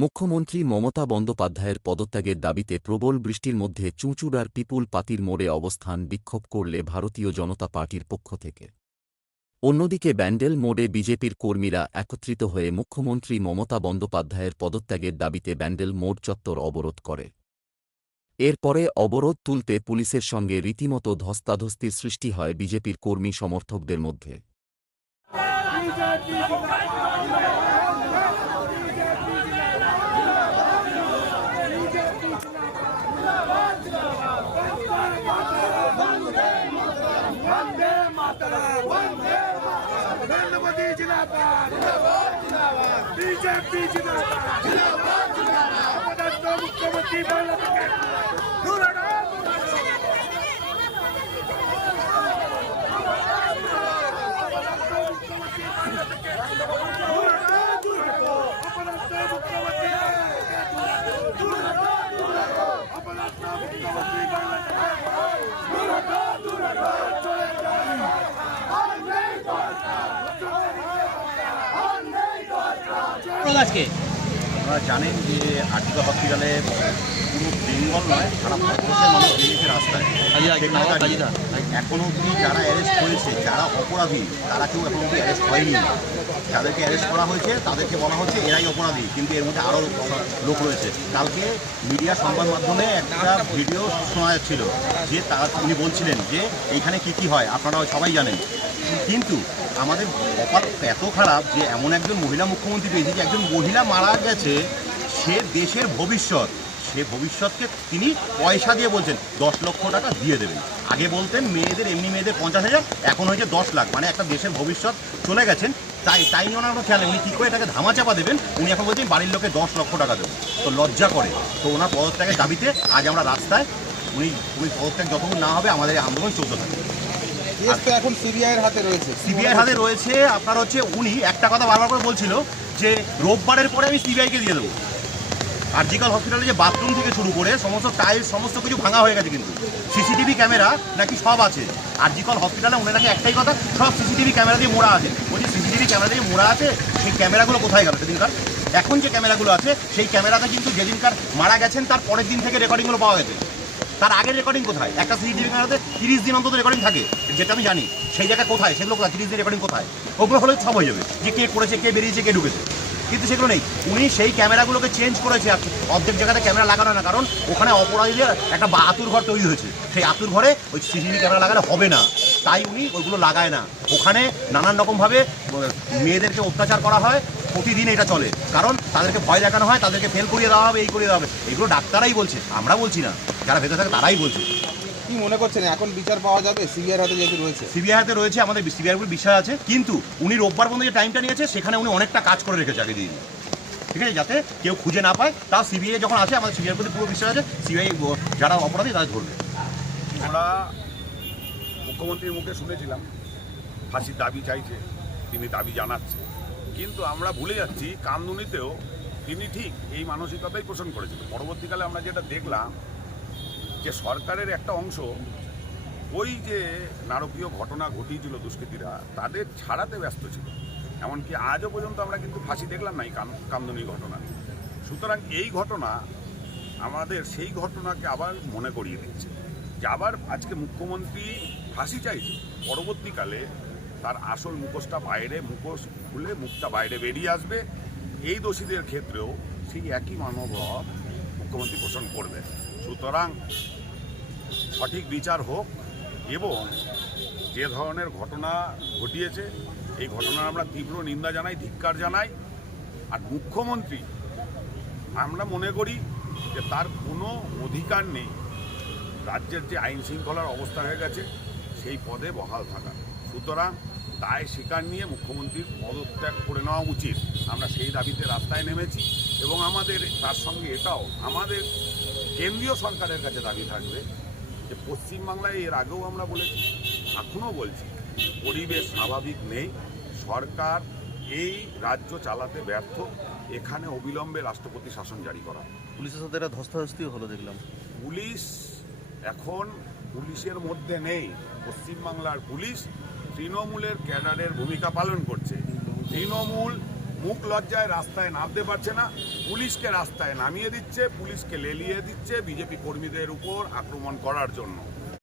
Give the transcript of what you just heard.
মুখ্যমন্ত্রী মমতা বন্দ্যোপাধ্যায়ের পদত্যাগের দাবিতে প্রবল বৃষ্টির মধ্যে চুঁচুড়ার পিপুল পাতির মোড়ে অবস্থান বিক্ষোভ করলে ভারতীয় জনতা পার্টির পক্ষ থেকে। অন্যদিকে ব্যান্ডেল মোড়ে বিজেপির কর্মীরা একত্রিত হয়ে মুখ্যমন্ত্রী মমতা বন্দ্যোপাধ্যায়ের পদত্যাগের দাবিতে ব্যান্ডেল মোড় চত্বর অবরোধ করে। এরপরে অবরোধ তুলতে পুলিশের সঙ্গে রীতিমতো ধস্তাধস্তির সৃষ্টি হয় বিজেপির কর্মী সমর্থকদের মধ্যে। ਮੋਦੀ ਜਿੰਦਾਬਾਦ। ਜਿੰਦਾਬਾਦ ਜਿੰਦਾਬਾਦ ਬੀਜੇਪੀ ਜਿੰਦਾਬਾਦ। ਜਿੰਦਾਬਾਦ ਜਿੰਦਾਬਾਦ ਮੁੱਖ ਮੰਤਰੀ ਬਣ ਕੇ আজকে? আপনারা জানেন যে আর্টিকা হসপিটালে পুরো বেঙ্গল নয় সারা ভারতবর্ষের মানুষ বেরিয়েছে রাস্তায়। কাজিদা, সেখানে আওয়াজ দাঁড়িয়ে কাজিদা। এখনও অবধি যারা অ্যারেস্ট হয়েছে যারা অপরাধী তারা কেউ এখনও অবধি অ্যারেস্ট হয়নি। যাদেরকে অ্যারেস্ট করা হয়েছে তাদেরকে বলা হচ্ছে এরাই অপরাধী কিন্তু এর মধ্যে আরও লোক রয়েছে। কালকে মিডিয়া সংবাদ মাধ্যমে একটা ভিডিও শোনা যাচ্ছিল যে তারা উনি বলছিলেন যে এইখানে কি কি হয়? আপনারা সবাই জানেন। কিন্তু আমাদের কপাল এত খারাপ যে এমন একজন মহিলা মুখ্যমন্ত্রী পেয়েছি যে একজন মহিলা মারা গেছে, সে দেশের ভবিষ্যৎ। সে ভবিষ্যৎকে তিনি পয়সা দিয়ে বলছেন, দশ লক্ষ টাকা দিয়ে দেবেন। আগে বলতেন মেয়েদের, এমনি মেয়েদের পঞ্চাশ হাজার, এখন হয়েছে দশ লাখ। মানে একটা দেশের ভবিষ্যৎ চলে গেছেন, তাই তাই নিয়ে ওনার খেয়াল উনি কী করে এটাকে ধামাচাপা দেবেন? উনি এখন বলছেন, বাড়ির লোকে দশ লক্ষ টাকা দেবেন তো লজ্জা করে। তো ওনার পদত্যাগের দাবিতে আজ আমরা রাস্তায়, উনি উনি পদত্যাগ যতক্ষণ না হবে, আমাদের আন্দোলন চলতে থাকে কেস তো এখন সিবিআই হাতে রয়েছে। সিবিআই হাতে রয়েছে। আপনার হচ্ছে উনি একটা কথা বারবার করে বলছিল যে রোববারের পরে আমি সিবিআইকে দিয়ে দেবো। আর্জিক্যাল হসপিটালে যে বাথরুম থেকে শুরু করে সমস্ত টাইলস সমস্ত কিছু ভাঙা হয়ে গেছে কিন্তু। সিসিটিভি ক্যামেরা নাকি সব আছে। আর্জিক্যাল হসপিটালে উনি নাকি একটাই কথা সব সিসিটিভি ক্যামেরা দিয়ে মোড়া আছে। বলছি সিসিটিভি ক্যামেরা দিয়ে মোড়া আছে সেই ক্যামেরাগুলো কোথায় গেল সেদিনকার? এখন যে ক্যামেরাগুলো আছে সেই ক্যামেরাতে কিন্তু যেদিনকার মারা গেছেন তার পরের দিন থেকে রেকর্ডিংগুলো পাওয়া গেছে। তার আগের রেকর্ডিং কোথায়? একটা সিসিটিভি ক্যামেরাতে তিরিশ দিন অন্তত রেকর্ডিং থাকে, যেটা আমি জানি। সেই জায়গায় কোথায়? সেগুলো কোথায় তিরিশ দিন রেকর্ডিং কোথায়? ওগুলো হলে সব হয়ে যাবে। যে কে করেছে, কে বেরিয়েছে, কে ঢুকেছে। কিন্তু সেগুলো নেই। উনি সেই ক্যামেরাগুলোকে চেঞ্জ করেছে আর অর্ধেক জায়গাতে ক্যামেরা লাগানো না, কারণ ওখানে অপরাধীদের একটা বা- আতুর ঘর তৈরি হয়েছে। সেই আতুর ঘরে ওই সিসিটিভি ক্যামেরা লাগানো হবে না। তাই উনি ওইগুলো লাগায় না। ওখানে নানান রকমভাবে মেয়েদেরকে অত্যাচার করা হয়। প্রতিদিন এটা চলে। কারণ তাদেরকে ভয় দেখানো হয়, তাদেরকে ফেল করিয়ে দেওয়া হবে, এই করিয়ে দেওয়া হবে। এগুলো ডাক্তারাই বলছে। আমরা বলছি না। যারা ভেতরে থাকে তারাই বলছে। কি মনে করছেন এখন বিচার পাওয়া যাবে? সিবিআই হাতে যেহেতু রয়েছে। সিবিআই হাতে রয়েছে আমাদের সিবিআই উপর বিশ্বাস আছে কিন্তু উনি রোববার পর্যন্ত যে টাইমটা নিয়েছে সেখানে উনি অনেকটা কাজ করে রেখেছে আগে দিয়ে। ঠিক আছে? যাতে কেউ খুঁজে না পায়। তাও সিবিআই যখন আসে আমাদের সিবিআই প্রতি পুরো বিশ্বাস আছে সিবিআই যারা অপরাধী তাদের ধরবে। আমরা মুখ্যমন্ত্রীর মুখে শুনেছিলাম ফাঁসির দাবি চাইছে তিনি দাবি জানাচ্ছে। কিন্তু আমরা ভুলে যাচ্ছি কামদুনিতেও তিনি ঠিক এই মানসিকতাই পোষণ করেছিলেন। পরবর্তীকালে আমরা যেটা দেখলাম যে সরকারের একটা অংশ, ওই যে নারকীয় ঘটনা ঘটিয়েছিল দুষ্কৃতীরা, তাদের ছাড়াতে ব্যস্ত ছিল। এমনকি আজও পর্যন্ত আমরা কিন্তু ফাঁসি দেখলাম না এই কাম- কামদুনি ঘটনা। সুতরাং এই ঘটনা আমাদের সেই ঘটনাকে আবার মনে করিয়ে দিচ্ছে। যে আবার আজকে মুখ্যমন্ত্রী ফাঁসি চাইছে, পরবর্তীকালে তার আসল মুখোশটা বাইরে, মুখোশ খুলে মুখটা বাইরে বেরিয়ে আসবে। এই দোষীদের ক্ষেত্রেও সেই একই মানবভাব মুখ্যমন্ত্রী পোষণ করবে সুতরাং সঠিক বিচার হোক এবং যে ধরনের ঘটনা ঘটিয়েছে, এই ঘটনার আমরা তীব্র নিন্দা জানাই, ধিক্কার জানাই। আর মুখ্যমন্ত্রী, আমরা মনে করি যে তার কোনো অধিকার নেই। রাজ্যের যে আইন শৃঙ্খলার অবস্থা হয়ে গেছে, সেই পদে বহাল থাকা। সুতরাং দায় স্বীকার নিয়ে মুখ্যমন্ত্রীর পদত্যাগ করে নেওয়া উচিত। আমরা সেই দাবিতে রাস্তায় নেমেছি এবং আমাদের, তার সঙ্গে এটাও, আমাদের কেন্দ্রীয় সরকারের কাছে দাবি থাকবে যে পশ্চিমবাংলায় এর আগেও আমরা বলেছি এখনও বলছি পরিবেশ স্বাভাবিক নেই সরকার এই রাজ্য চালাতে ব্যর্থ এখানে অবিলম্বে রাষ্ট্রপতি শাসন জারি করা। পুলিশের সাথে একটা ধস্তাধস্তিও হলো দেখলাম। পুলিশ এখন পুলিশের মধ্যে নেই পশ্চিমবাংলার পুলিশ তৃণমূলের ক্যাডারের ভূমিকা পালন করছে। তৃণমূল মুখ লজ্জায় রাস্তায় নামতে পারছে না, পুলিশকে রাস্তায় নামিয়ে দিচ্ছে, পুলিশকে লেলিয়ে দিচ্ছে, বিজেপি কর্মীদের উপর আক্রমণ করার জন্য।